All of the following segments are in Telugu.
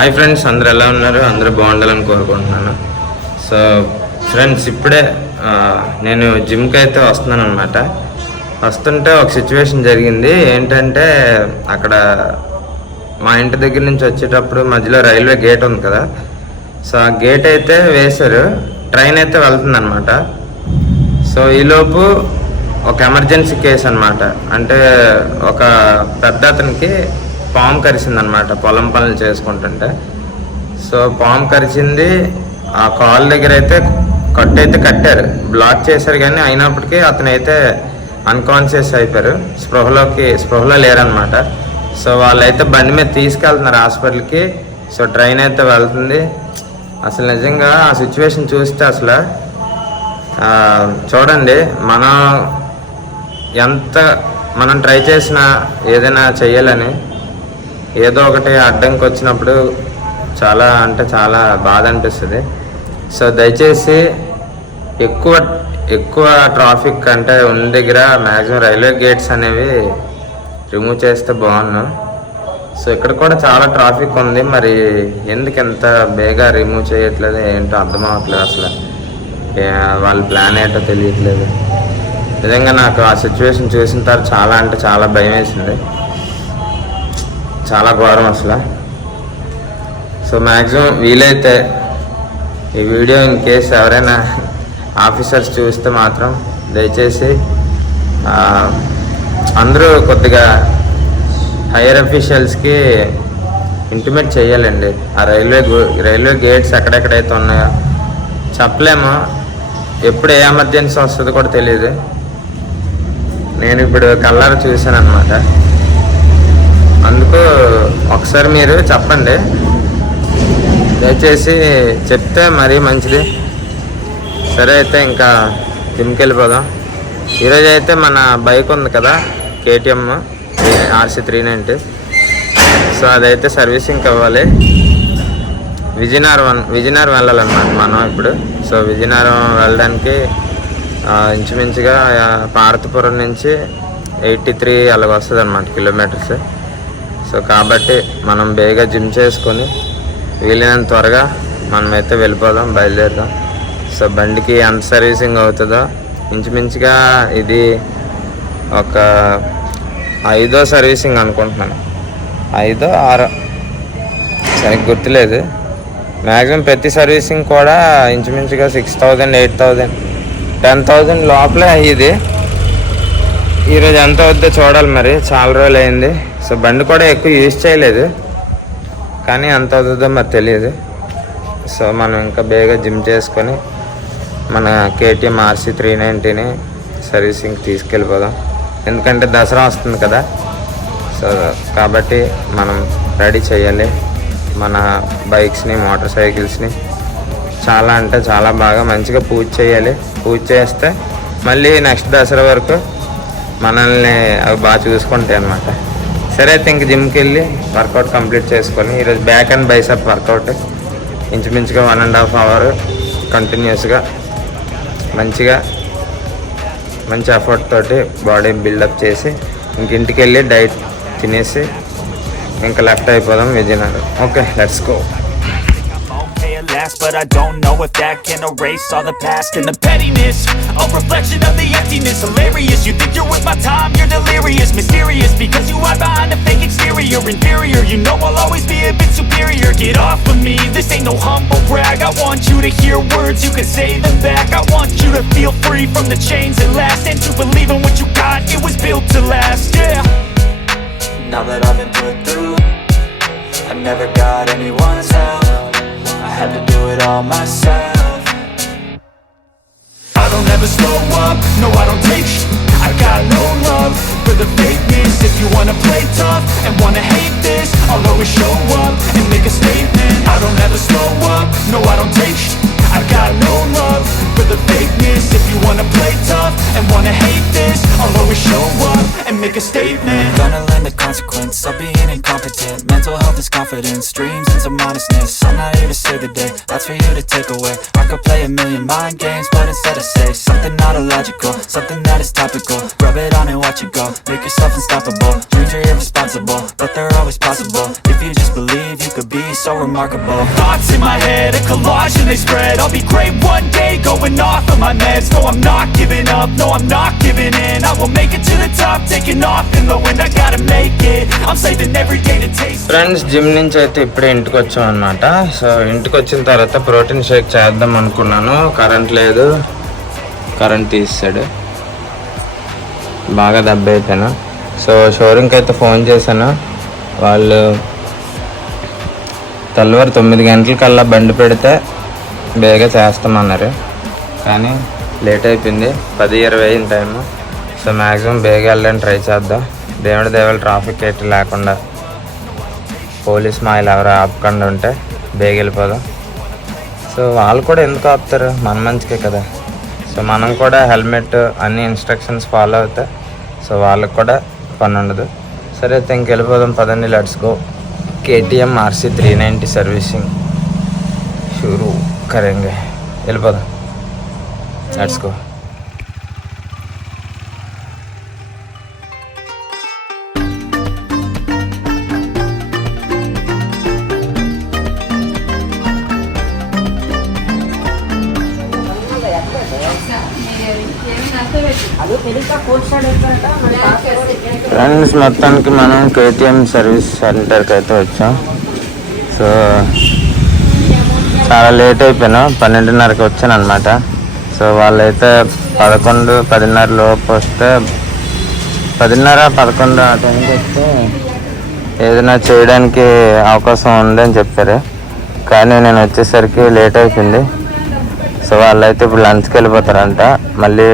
హాయ్ ఫ్రెండ్స్, అందరు ఎలా ఉన్నారు? అందరూ బాగుండాలని కోరుకుంటున్నాను. సో ఫ్రెండ్స్, ఇప్పుడే నేను జిమ్కి అయితే వస్తున్నాను అనమాట. వస్తుంటే ఒక సిచ్యువేషన్ జరిగింది. ఏంటంటే అక్కడ మా ఇంటి దగ్గర నుంచి వచ్చేటప్పుడు మధ్యలో రైల్వే గేట్ ఉంది కదా, సో ఆ గేట్ అయితే వేశారు. ట్రైన్ అయితే వెళ్తుంది అనమాట. సో ఈలోపు ఒక ఎమర్జెన్సీ కేసు అనమాట. అంటే ఒక పెద్ద అతనికి పాము కరిచిందనమాట పొలం పనులు చేసుకుంటుంటే. సో పాము కరిచింది. ఆ కాల్ దగ్గర అయితే కట్టయితే కట్టారు, బ్లాక్ చేశారు. కానీ అయినప్పటికీ అతనైతే అన్కాన్షియస్ అయిపోయారు, స్పృహలో లేరనమాట. సో వాళ్ళైతే బండి మీద తీసుకెళ్తున్నారు హాస్పిటల్కి. సో ట్రైన్ అయితే వెళ్తుంది. అసలు నిజంగా ఆ సిచ్యువేషన్ చూస్తే అసలు చూడండి, మనం ట్రై చేసినా ఏదైనా చెయ్యాలని ఏదో ఒకటి అడ్డంకి వచ్చినప్పుడు చాలా బాధ అనిపిస్తుంది. సో దయచేసి ఎక్కువ ట్రాఫిక్ అంటే ఉన్న దగ్గర మ్యాక్సిమం రైల్వే గేట్స్ అనేవి రిమూవ్ చేస్తే బాగున్నాం. సో ఇక్కడ కూడా చాలా ట్రాఫిక్ ఉంది. మరి ఎందుకు ఎంత బేగా రిమూవ్ చేయట్లేదు ఏంటో అర్థం అవ్వట్లేదు. అసలు వాళ్ళ ప్లాన్ ఏంటో తెలియట్లేదు. నిజంగా నాకు ఆ సిచ్యువేషన్ చూసిన తర్వాత చాలా భయం వేసింది, చాలా ఘోరం అసలు. సో మ్యాక్సిమం వీలైతే ఈ వీడియో ఇన్ కేసు ఎవరైనా ఆఫీసర్స్ చూస్తే మాత్రం దయచేసి అందరూ కొద్దిగా హైయర్ అఫీషియల్స్కి ఇంటిమేట్ చేయాలండి. ఆ రైల్వే గేట్స్ ఎక్కడెక్కడైతే ఉన్నాయో చెప్పలేము, ఎప్పుడు ఏ ఎమర్జెన్సీ వస్తుందో కూడా తెలియదు. నేను ఇప్పుడు కళ్ళారా చూశాను అనమాట. అందుకు ఒకసారి మీరు చెప్పండి, దయచేసి చెప్తే మరీ మంచిది. సరే, అయితే ఇంకా జిమ్కి వెళ్ళిపోదాం. ఈరోజు అయితే మన బైక్ ఉంది కదా, KTM RC 390. సో అదైతే సర్వీసింగ్కి అవ్వాలి. విజయనగరం వెళ్ళాలన్నమాట మనం ఇప్పుడు. సో విజయనగరం వెళ్ళడానికి ఇంచుమించుగా పార్వతీపురం నుంచి 83 అలాగ వస్తుంది అన్నమాట కిలోమీటర్స్. సో కాబట్టి మనం బేగా జిమ్ చేసుకొని వీలైనంత త్వరగా మనమైతే వెళ్ళిపోదాం, బయలుదేరుదాం. సో బండికి ఎంత సర్వీసింగ్ అవుతుందో, ఇంచుమించుగా ఇది ఒక 5వ సర్వీసింగ్ అనుకుంటున్నాను, 5వ 6వ సరిగ్గా గుర్తులేదు. మ్యాక్సిమం ప్రతి సర్వీసింగ్ కూడా ఇంచుమించుగా 6,000, 8,000, 10,000 లోపలే అయ్యేది. ఈరోజు ఎంత వద్దో చూడాలి, మరి చాలా రోజులు అయింది. సో బండి కూడా ఎక్కువ యూజ్ చేయలేదు, కానీ ఎంత అవుతుందో మరి తెలియదు. సో మనం ఇంకా బేగా జిమ్ చేసుకొని మన KTM RC 390ని సర్వీసింగ్కి తీసుకెళ్ళిపోదాం. ఎందుకంటే దసరా వస్తుంది కదా. సో కాబట్టి మనం రెడీ చేయాలి మన బైక్స్ని, మోటార్ సైకిల్స్ని. చాలా బాగా మంచిగా పూజ చేయాలి. పూజ చేస్తే మళ్ళీ నెక్స్ట్ దసరా వరకు మనల్ని అవి బాగా చూసుకుంటాయి అన్నమాట. సరే, అయితే ఇంక జిమ్కి వెళ్ళి వర్కౌట్ కంప్లీట్ చేసుకొని ఈరోజు బ్యాక్ అండ్ బైసెప్ వర్కౌట్ ఇంచుమించుగా 1.5 అవర్ కంటిన్యూస్గా మంచి ఎఫర్ట్ తోటి బాడీ బిల్డప్ చేసి ఇంటికి వెళ్ళి డైట్ తినేసి ఇంకా లెఫ్ట్ అయిపోదాం Vizianagaram. Okay, let's go. But I don't know if that can erase all the past and the pettiness. A reflection of the emptiness, hilarious. You think you're worth my time, you're delirious. Mysterious because you hide behind a fake exterior. Inferior, you know I'll always be a bit superior. Get off of me, this ain't no humble brag. I want you to hear words, you can say them back. I want you to feel free from the chains that last, and to believe in what you got, it was built to last, yeah. Now that I've been put through, I never got anyone's help. I had to do it all myself. I don't ever slow up, no I don't take I got no love for the fakeness. If you wanna play tough and wanna hate this, I'll always show up and make a statement. I don't ever slow up, no I don't take I got no love for the fakeness. If you wanna play tough and wanna hate this, this, I'll always show up and make a statement. Gonna learn the consequence of being incompetent. Mental health is confidence, dreams and some honestness. I'm not here to save the day, that's for you to take away. I could play a million mind games, but instead I say something not illogical, something that is topical. Rub it on and watch it go, make yourself unstoppable. Dreams are irresponsible, but they're always possible. If you just believe, you could be so remarkable. Thoughts in my head, a collage and they spread. I'll be great one day, going off of my meds. No, I'm not giving up, no, I'm not giving in. I will make it to the top, taking off in the wind. I gotta make it, I'm saving every day to taste. Friends, gym నుంచి అయితే ఇప్పుడే ఇంటికి వచ్చాం అనమాట. సో ఇంటికి వచ్చిన తర్వాత ప్రోటీన్ షేక్ చేద్దాం అనుకున్నాను. కరెంట్ లేదు, కరెంట్ తీసాడు, బాగా దెబ్బ అయిపోయాను. సో షోరూమ్కి అయితే ఫోన్ చేశాను. వాళ్ళు తెల్లవారు 9 గంటలకల్లా బండి పెడితే బేగా చేస్తామన్నారు. కానీ లేట్ అయిపోయింది, 10:20 అయింది టైము. సో మ్యాక్సిమం బేగా వెళ్ళడానికి ట్రై చేద్దాం. దేవుడి దేవాలు ట్రాఫిక్ ఎట్టి లేకుండా, పోలీస్ మాయలు ఎవరు ఆపకుండా ఉంటే బేగా వెళ్ళిపోదాం. సో వాళ్ళు కూడా ఎందుకు ఆపుతారు, మన మంచికే కదా. సో మనం కూడా హెల్మెట్ అన్ని ఇన్స్ట్రక్షన్స్ ఫాలో అవుతాయి. సో వాళ్ళకి కూడా పని ఉండదు. సరే అయితే ఇంకెళ్ళిపోదాం, పదండి, let's go. KTM RC 390 servicing షురూ కరెంగే, వెళ్ళిపోదాం, లెట్స్ గో. ఫ్రెండ్స్, మొత్తానికి మనం KTM సర్వీస్ సెంటర్కి అయితే వచ్చాం. సో చాలా లేట్ అయిపోయాను, 12:30కి వచ్చాను అనమాట. సో వాళ్ళైతే 11, 10:30 లోపు వస్తే, 10:30, 11 ఆ టైంకి వస్తే ఏదైనా చేయడానికి అవకాశం ఉందని చెప్పారు. కానీ నేను వచ్చేసరికి లేట్ అయిపోయింది. సో వాళ్ళైతే ఇప్పుడు లంచ్కి వెళ్ళిపోతారంట, మళ్ళీ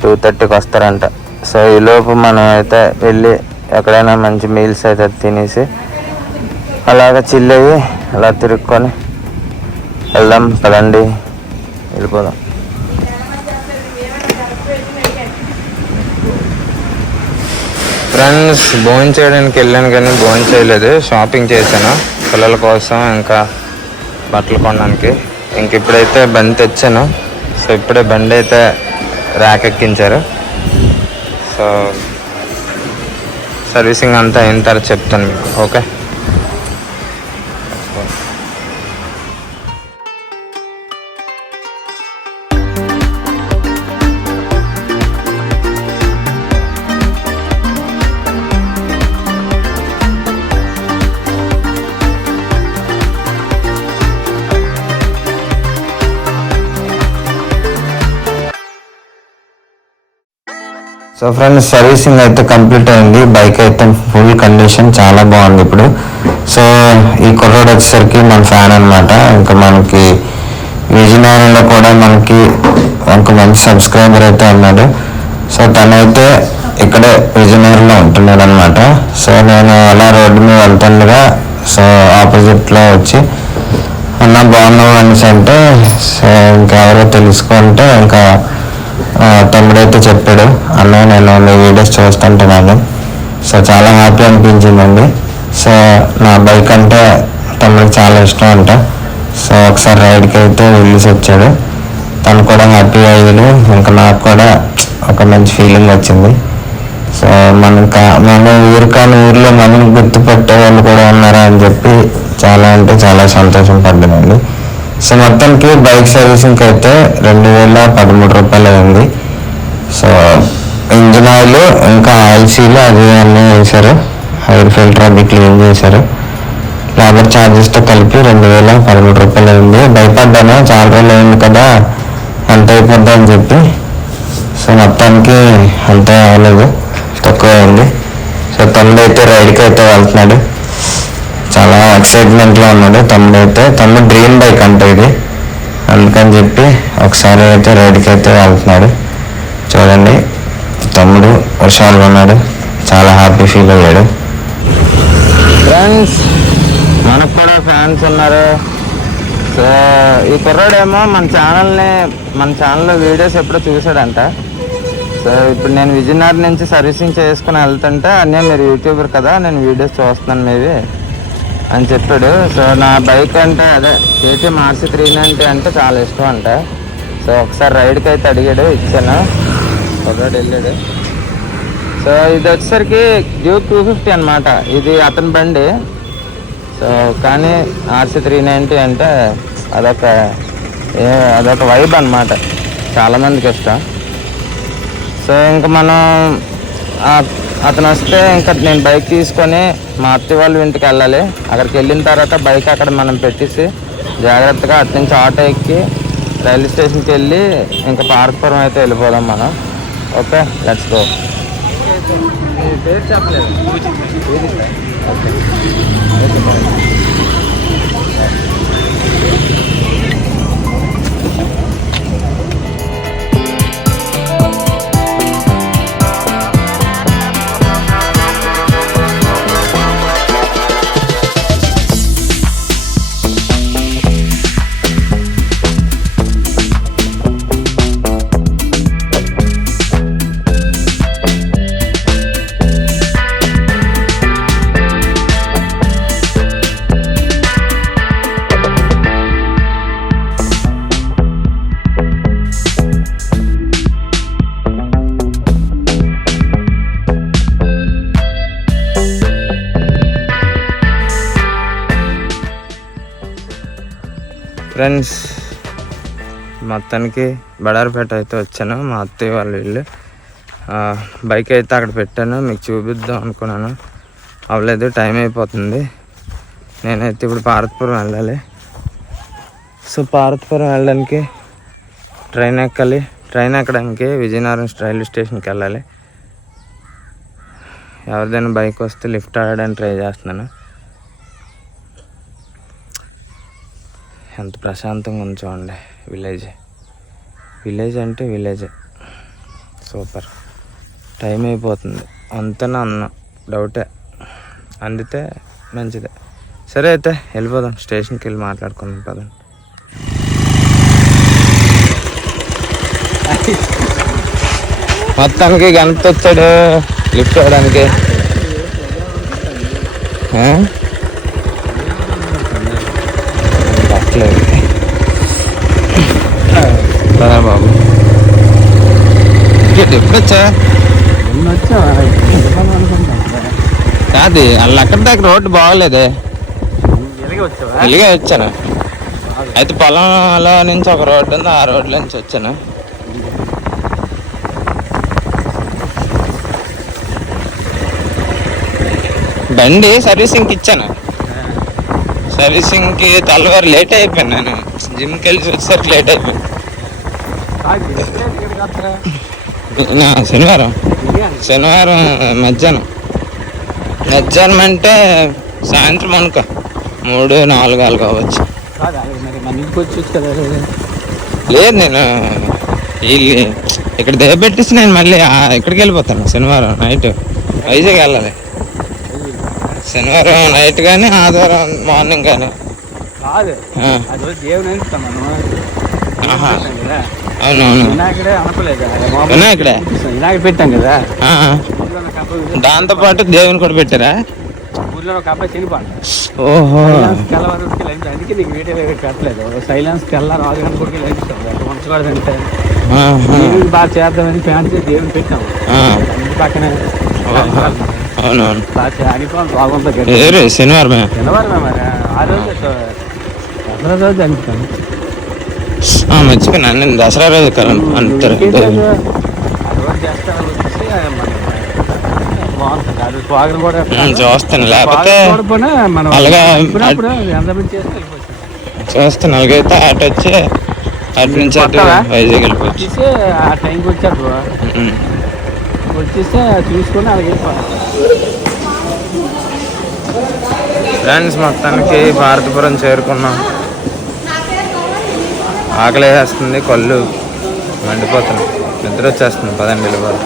2:30కి వస్తారంట. సో ఈలోపు మనం అయితే వెళ్ళి ఎక్కడైనా మంచి మీల్స్ అయితే తినేసి అలాగ చిల్ అయ్యి అలా తిరుక్కొని వెళ్దాం. పదండి, వెళ్ళిపోదాం. ఫ్రెండ్స్, భోజనం చేయడానికి వెళ్ళాను కానీ భోజనం చేయలేదు, షాపింగ్ చేశాను పిల్లల కోసం, ఇంకా బట్టలు కొనడానికి. ఇంక ఇప్పుడైతే బండి తెచ్చాను. సో ఇప్పుడే బండి అయితే ర్యాక్ ఎక్కించారు. సో సర్వీసింగ్ అంతా అయిన తర్వాత చెప్తాను మీకు, ఓకే. సో ఫ్రెండ్స్, సర్వీసింగ్ అయితే కంప్లీట్ అయింది. బైక్ అయితే ఫుల్ కండిషన్, చాలా బాగుంది ఇప్పుడు. సో ఈ కుర్రోడు వచ్చేసరికి మన ఫ్యాన్ అనమాట. ఇంకా మనకి విజయనగరంలో కూడా మనకి ఒక మంచి సబ్స్క్రైబర్ అయితే ఉన్నాడు. సో తనైతే ఇక్కడే విజయనగరంలో ఉంటున్నాడు అనమాట. సో నేను అలా రోడ్డు మీద వెళ్తుండగా సో ఆపోజిట్లో వచ్చి అన్న బాగున్నావు అనేసి అంటే, సో ఇంకెవరో తెలుసుకుంటే ఇంకా తమ్ముడైతే చెప్పాడు, అన్న నేను మీ వీడియోస్ చూస్తుంటున్నాను. సో చాలా హ్యాపీ అనిపించిందండి. సో నా బైక్ అంటే తమ్ముడికి చాలా ఇష్టం అంట. సో ఒకసారి రైడ్కి అయితే వెళ్ళేసి వచ్చాడు, తను కూడా హ్యాపీ అయ్యాడు. ఇంకా నాకు కూడా ఒక మంచి ఫీలింగ్ వచ్చింది. సో మన ఊరు కాని ఊర్లో మనం గుర్తుపట్టే వాళ్ళు కూడా ఉన్నారా అని చెప్పి చాలా అంటే చాలా సంతోషం పడ్డానండి. సో మొత్తానికి బైక్ సర్వీసింగ్కి అయితే 2013 రూపాయలు అయింది. సో ఇంజిన్ ఆయిల్ ఇంకా ఆయిల్సీలు అది అన్నీ వేశారు, ఆయిల్ ఫిల్టర్ అది క్లీన్ చేశారు. లేబర్ ఛార్జెస్తో కలిపి 2013 రూపాయలు అయింది. భయపడ్డాను, చాలా రోజులు అయింది కదా ఎంత అయిపోద్దా అని చెప్పి. సో మొత్తానికి అంత అవ్వలేదు, తక్కువ అయింది. సో తమ్ముడు అయితే రైడ్కి అయితే వెళ్తున్నాడు, చాలా ఎక్సైట్మెంట్లో ఉన్నాడు తమ్ముడు. డ్రీమ్ బైక్ అంటే ఇది, అందుకని చెప్పి ఒకసారి అయితే రైడ్కి అయితే వెళ్తున్నాడు. చూడండి, తమ్ముడు హుషారుగా ఉన్నాడు, చాలా హ్యాపీ ఫీల్ అయ్యాడు. ఫ్రెండ్స్, మనకు కూడా ఫ్యాన్స్ ఉన్నారు. సో ఈ కుర్రాడేమో మన ఛానల్లో వీడియోస్ ఎప్పుడో చూసాడంట. సో సో ఇప్పుడు నేను విజయనగరం నుంచి సర్వీసింగ్ చేసుకుని వెళ్తుంటే అన్నీ మీరు యూట్యూబర్ కదా, నేను వీడియోస్ చూస్తున్నాను మీవి అని చెప్పాడు. సో నా బైక్ అంటే అదే KTM RC 390 అంటే చాలా ఇష్టం అంట. సో ఒకసారి రైడ్కి అయితే అడిగాడు, ఇచ్చాను, ఒకటి వెళ్ళాడు. సో ఇది వచ్చేసరికి డ్యూక్ 250 అనమాట, ఇది అతని బండి. సో కానీ RC 390 అంటే అదొక వైబ్ అనమాట, చాలామందికి ఇష్టం. సో ఇంకా మనం అతను వస్తే ఇంకా నేను బైక్ తీసుకొని మా అత్తయ్య వాళ్ళ ఇంటికి వెళ్ళాలి. అక్కడికి వెళ్ళిన తర్వాత బైక్ అక్కడ మనం పెట్టేసి జాగ్రత్తగా అటు నుంచి ఆటో ఎక్కి రైల్వే స్టేషన్కి వెళ్ళి ఇంకా పార్క్పురం అయితే వెళ్ళిపోదాం మనం. Okay, let's go. పేరు చెప్పలేదు. ఫ్రెండ్స్, మొత్తానికి బడార్పేట అయితే వచ్చాను, మా అత్తయ్య వాళ్ళ ఇల్లు. బైక్ అయితే అక్కడ పెట్టాను, మీకు చూపిద్దాం అనుకున్నాను, అవ్వలేదు, టైం అయిపోతుంది. నేనైతే ఇప్పుడు పార్వతీపురం వెళ్ళాలి. సో పార్వతీపురం వెళ్ళడానికి ట్రైన్ ఎక్కాలి. ట్రైన్ ఎక్కడానికి విజయనగరం రైల్వే స్టేషన్కి వెళ్ళాలి. ఎవరిదైనా బైక్ వస్తే లిఫ్ట్ ఆడడానికి ట్రై చేస్తున్నాను. ఎంత ప్రశాంతంగా ఉంది చూడండి. విలేజ్ అంటే విలేజే, సూపర్. టైం అయిపోతుంది, అంతనా అన్నా డౌటే, అందితే మంచిదే. సరే అయితే వెళ్ళిపోదాం, స్టేషన్కి వెళ్ళి మాట్లాడుకుందాం పదండి. మొత్తానికి గణపతి వచ్చాడు లిఫ్ట్ అవ్వడానికి. బాబు ఎప్పుడు వచ్చా? కాదు, వాళ్ళు అక్కడ దాకా రోడ్డు బాగోలేదే, ఇలాగే వచ్చాను. అయితే పొలంలో నుంచి ఒక రోడ్డు ఉంది, ఆ రోడ్ల నుంచి వచ్చాను. బండి సర్వీసింగ్కి ఇచ్చాను. సర్వీసింగ్కి తెల్లవారు లేట్ అయిపోయాను, నేను జిమ్కి వెళ్ళి వచ్చేసరికి లేట్ అయిపోయాను. శనివారం మధ్యాహ్నం అంటే సాయంత్రం అనుకో 3-4 కావచ్చు. లేదు, నేను ఇక్కడ దిగబెట్టేసి నేను మళ్ళీ ఇక్కడికి వెళ్ళిపోతాను. శనివారం నైట్ వైజాగ్ వెళ్ళాలి. శనివారం నైట్ కానీ ఆదివారం మార్నింగ్ కానీ. అవునవును, వినాయకుడే పెట్టాం కదా, దాంతో పాటు దేవుని కూడా పెట్టారా? ఊర్లో ఒక అబ్బాయి చనిపోయాడు. ఓహో, అందుకే నీకు వీడియో పెట్టలేదు. సైలెన్స్ తెల్లారు 6 గంటల కూడా ఉంచకూడదంటే బాగా చేద్దామని ఫ్యాన్సీ దేవుని పెట్టాము ఇంటి పక్కనే. అవునవును, శనివారం మరి ఆ రోజు దసరా రోజు అనిపిస్తాను. మర్చిపోయినా, నేను దసరా రోజు అంటారు. చూస్తాను, లేకపోతే అలాగా చూస్తాను. అలాగైతే అటు వచ్చి అటు నుంచి అటు వైజాగ్ వెళ్ళిపోవచ్చు. ఆ టైంకి వచ్చారు వచ్చేస్తే చూసుకొని అలాగే. ఫ్రెండ్స్, మొత్తానికి భారతపురం చేరుకున్నాం. ఆకలి వేస్తుంది, కళ్ళు మండిపోతున్నాయి, నిద్ర వచ్చేస్తుంది. పదండి వెళ్ళిపోతాం.